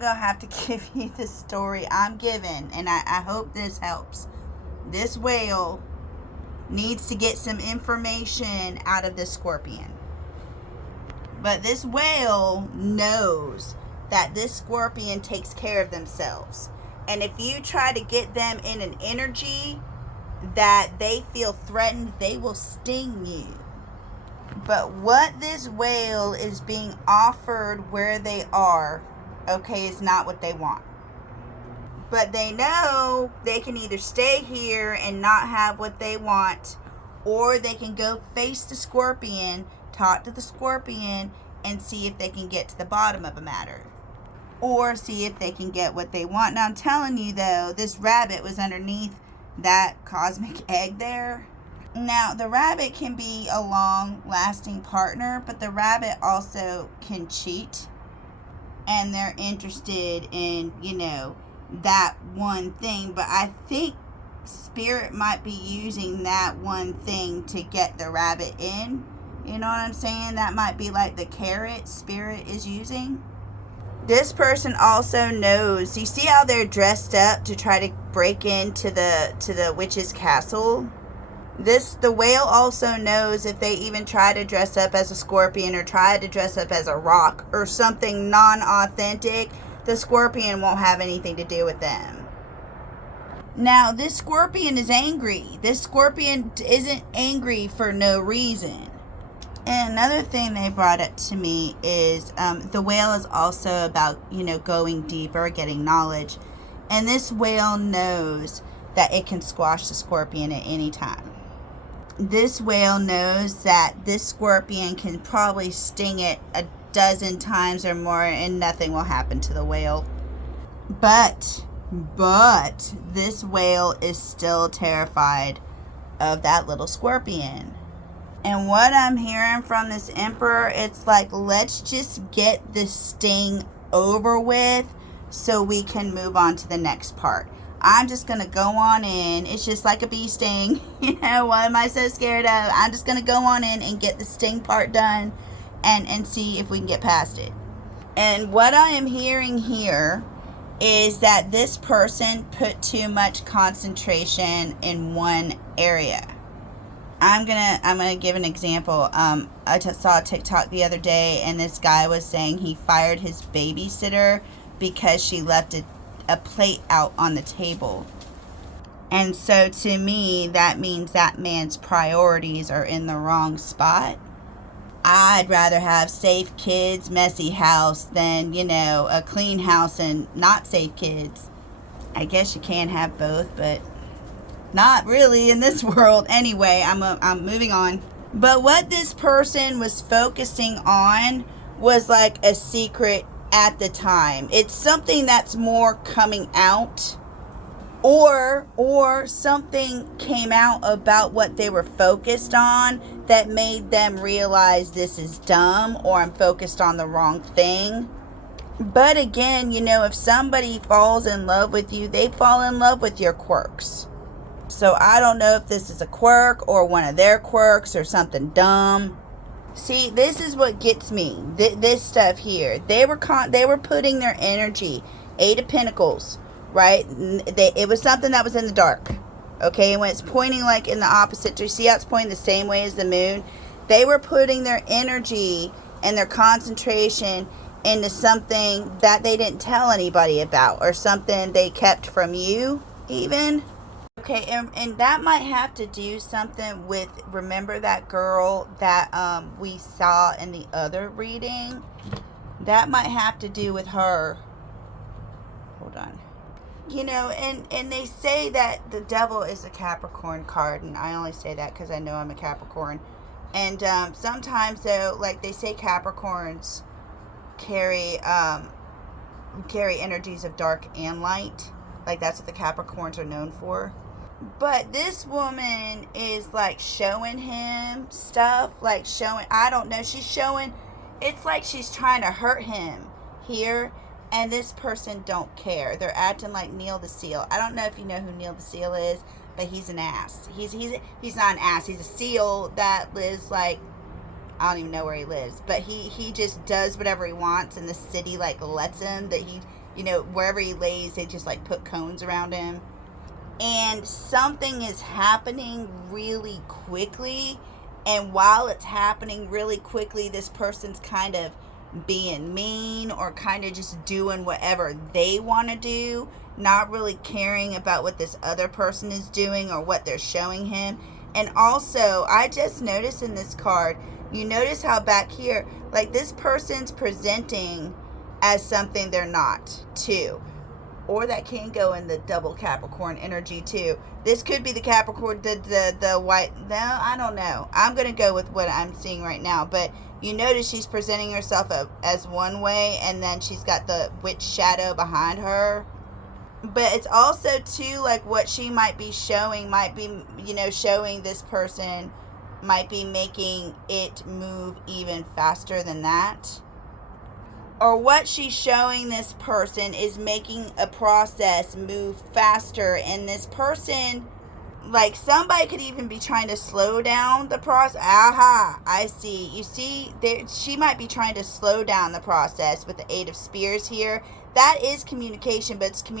going to have to give you the story I'm given, and I hope this helps. This whale needs to get some information out of this scorpion. But this whale knows that this scorpion takes care of themselves. And if you try to get them in an energy that they feel threatened, they will sting you. But what this whale is being offered where they are, okay, is not what they want. But they know they can either stay here and not have what they want, or they can go face the scorpion, talk to the scorpion, and see if they can get to the bottom of a matter. Or see if they can get what they want. Now, I'm telling you, though, this rabbit was underneath that cosmic egg there. Now, the rabbit can be a long-lasting partner, but the rabbit also can cheat. And they're interested in, that one thing. But I think Spirit might be using that one thing to get the rabbit in. You know what I'm saying? That might be like the carrot Spirit is using. This person also knows. You see how they're dressed up to try to break into the witch's castle? The whale also knows if they even try to dress up as a scorpion or try to dress up as a rock or something non-authentic, the scorpion won't have anything to do with them. Now, this scorpion is angry. This scorpion isn't angry for no reason. And another thing they brought up to me is the whale is also about, going deeper, getting knowledge. And this whale knows that it can squash the scorpion at any time. This whale knows that this scorpion can probably sting it a dozen times or more and nothing will happen to the whale. But this whale is still terrified of that little scorpion. And what I'm hearing from this emperor, it's like, let's just get this sting over with so we can move on to the next part. I'm just going to go on in. It's just like a bee sting. What am I so scared of? I'm just going to go on in and get the sting part done and see if we can get past it. And what I am hearing here is that this person put too much concentration in one area. I'm gonna give an example. I saw a TikTok the other day, and this guy was saying he fired his babysitter because she left a plate out on the table. And so to me, that means that man's priorities are in the wrong spot. I'd rather have safe kids, messy house than, a clean house and not safe kids. I guess you can have both, but not really in this world. Anyway, I'm moving on. But what this person was focusing on was like a secret at the time. It's something that's more coming out, or something came out about what they were focused on that made them realize this is dumb, or I'm focused on the wrong thing. But again, if somebody falls in love with you, they fall in love with your quirks. So I don't know if this is a quirk or one of their quirks or something dumb. See, this is what gets me. This stuff here. They were putting their energy. 8 of Pentacles, right? It was something that was in the dark. Okay, and when it's pointing like in the opposite, do you see how it's pointing the same way as the moon? They were putting their energy and their concentration into something that they didn't tell anybody about, or something they kept from you even. Okay, and that might have to do something with, remember that girl that we saw in the other reading? That might have to do with her. Hold on. And they say that the devil is a Capricorn card, and I only say that because I know I'm a Capricorn. And sometimes, though, like they say Capricorns carry energies of dark and light. Like that's what the Capricorns are known for. But this woman is like showing him stuff, I don't know, she's showing, it's like she's trying to hurt him here, and this person don't care. They're acting like Neil the Seal. I don't know if you know who Neil the Seal is, but he's an ass. He's not an ass, he's a seal that lives like, I don't even know where he lives, but he just does whatever he wants, and the city like lets him, that wherever he lays, they just like put cones around him. And something is happening really quickly. And while it's happening really quickly, this person's kind of being mean or kind of just doing whatever they want to do, not really caring about what this other person is doing or what they're showing him. And also, I just noticed in this card, you notice how back here, like this person's presenting as something they're not, too. Or that can go in the double Capricorn energy, too. This could be the Capricorn, the white, no, I don't know. I'm going to go with what I'm seeing right now. But you notice she's presenting herself as one way, and then she's got the witch shadow behind her. But it's also, too, like what she might be showing, showing this person, might be making it move even faster than that. Or what she's showing this person is making a process move faster. And this person, like somebody could even be trying to slow down the process. Aha, I see. You see, she might be trying to slow down the process with the Eight of Spears here. That is communication, but it's to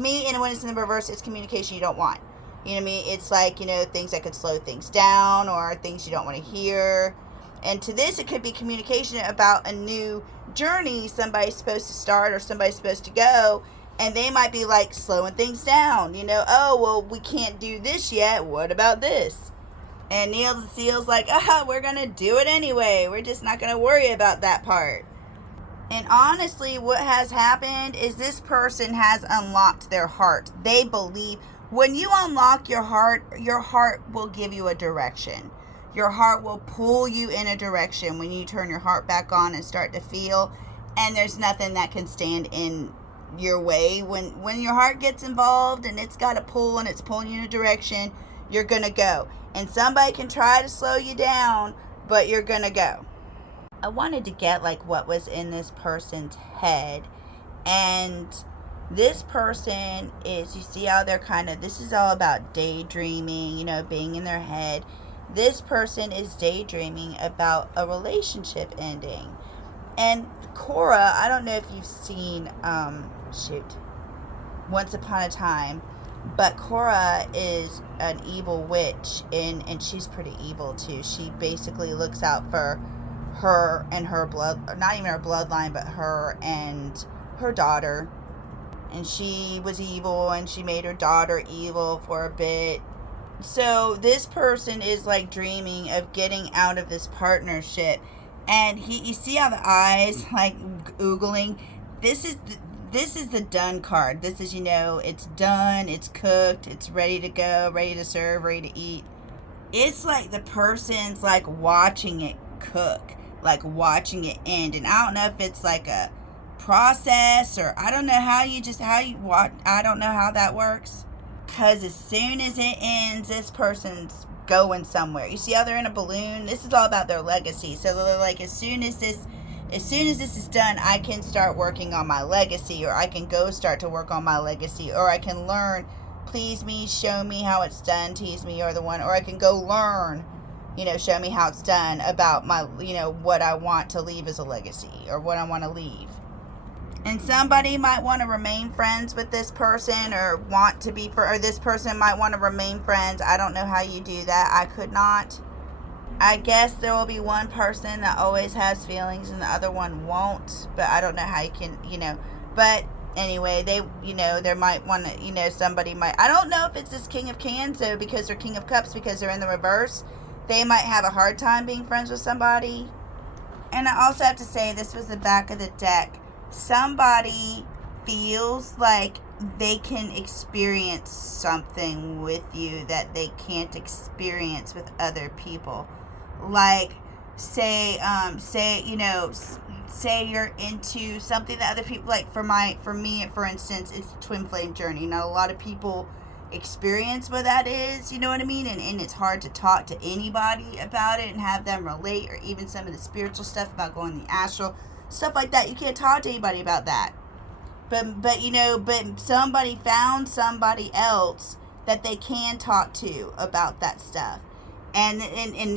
me, and when it's in the reverse, it's communication you don't want. You know what I mean? It's like, things that could slow things down or things you don't want to hear. And to this, it could be communication about a new journey somebody's supposed to start or somebody's supposed to go. And they might be like slowing things down. Oh, well, we can't do this yet. What about this? And Neil the Seal's like, we're going to do it anyway. We're just not going to worry about that part. And honestly, what has happened is this person has unlocked their heart. They believe when you unlock your heart will give you a direction. Your heart will pull you in a direction when you turn your heart back on and start to feel. And there's nothing that can stand in your way. When your heart gets involved and it's got a pull and it's pulling you in a direction, you're going to go. And somebody can try to slow you down, but you're going to go. I wanted to get like what was in this person's head. And this person is, you see how they're this is all about daydreaming, being in their head. This person is daydreaming about a relationship ending. And Cora, I don't know if you've seen, Once Upon a Time, but Cora is an evil witch, and she's pretty evil too. She basically looks out for her and her blood, not even her bloodline, but her and her daughter. And she was evil, and she made her daughter evil for a bit. So this person is like dreaming of getting out of this partnership. And you see how the eyes like oogling? This is the done card. This is, it's done, it's cooked, it's ready to go, ready to serve, ready to eat. It's like the person's like watching it cook, like watching it end. And I don't know if it's like a process or I don't know I don't know how that works. Because as soon as it ends, this person's going somewhere. You see how they're in a balloon? This is all about their legacy. So they're like, as soon as this is done, I can start working on my legacy, or I can go start to work on my legacy, or I can learn, please me, show me how it's done, tease me, you're the one, or I can go learn, show me how it's done about my, what I want to leave as a legacy, or what I want to leave. And somebody might want to remain friends with this person, or this person might want to remain friends. I don't know how you do that. I could not. I guess there will be one person that always has feelings and the other one won't. But I don't know how you can, But anyway, there might want to, somebody might. I don't know if it's this King of Cans, though, because they're King of Cups, because they're in the reverse. They might have a hard time being friends with somebody. And I also have to say, this was the back of the deck. Somebody feels like they can experience something with you that they can't experience with other people. Like, say you're into something that other people, like for me, for instance, it's Twin Flame Journey. Not a lot of people experience what that is, you know what I mean? And it's hard to talk to anybody about it and have them relate, or even some of the spiritual stuff about going in the astral. Stuff like that. You can't talk to anybody about that. But somebody found somebody else that they can talk to about that stuff. And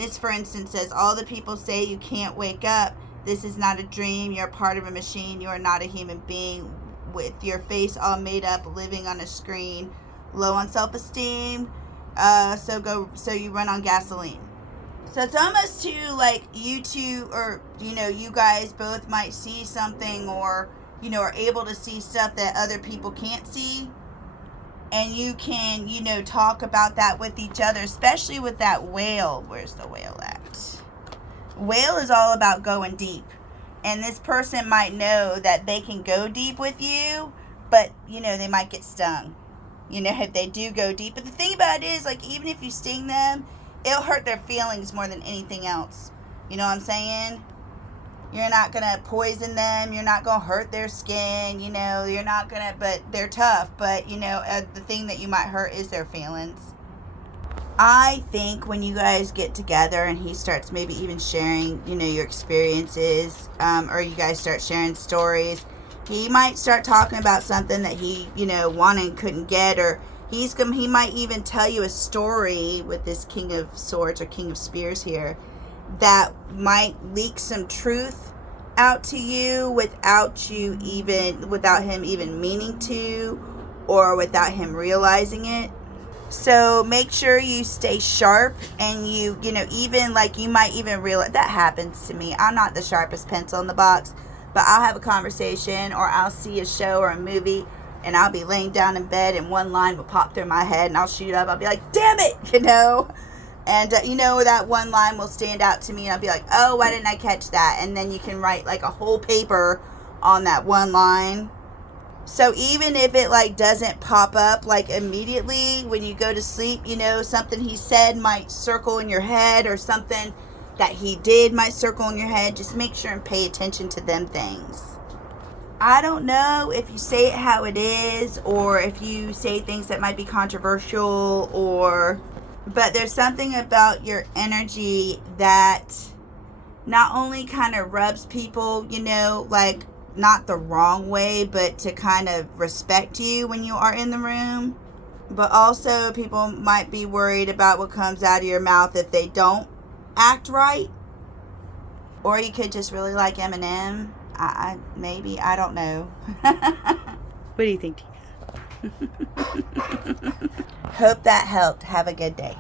this, for instance, says, all the people say you can't wake up. This is not a dream. You're part of a machine. You are not a human being. with your face all made up, living on a screen, low on self-esteem, so you run on gasoline. So it's almost to like you two, or you guys both might see something, or are able to see stuff that other people can't see, and you can talk about that with each other, especially with that whale. Where's the whale at? Whale is all about going deep, and this person might know that they can go deep with you, but they might get stung if they do go deep. But the thing about it is, like, even if you sting them, it'll hurt their feelings more than anything else. You know what I'm saying? You're not going to poison them. You're not going to hurt their skin. You're not going to, but they're tough. But, the thing that you might hurt is their feelings. I think when you guys get together and he starts maybe even sharing, your experiences, or you guys start sharing stories, he might start talking about something that he, wanted and couldn't get, or he might even tell you a story with this King of Swords or King of Spears here that might leak some truth out to you without him even meaning to, or without him realizing it. So make sure you stay sharp, and even like you might even realize that happens to me. I'm not the sharpest pencil in the box, but I'll have a conversation, or I'll see a show or a movie, and I'll be laying down in bed and one line will pop through my head and I'll shoot up. I'll be like, damn it, and that one line will stand out to me, and I'll be like, oh, why didn't I catch that? And then you can write like a whole paper on that one line. So even if it like doesn't pop up like immediately when you go to sleep, something he said might circle in your head, or something that he did might circle in your head. Just make sure and pay attention to them things. I don't know if you say it how it is, or if you say things that might be controversial, but there's something about your energy that not only kind of rubs people, like not the wrong way, but to kind of respect you when you are in the room. But also people might be worried about what comes out of your mouth if they don't act right. Or you could just really like Eminem. Maybe, I don't know. What do you think, Tina? Hope that helped. Have a good day.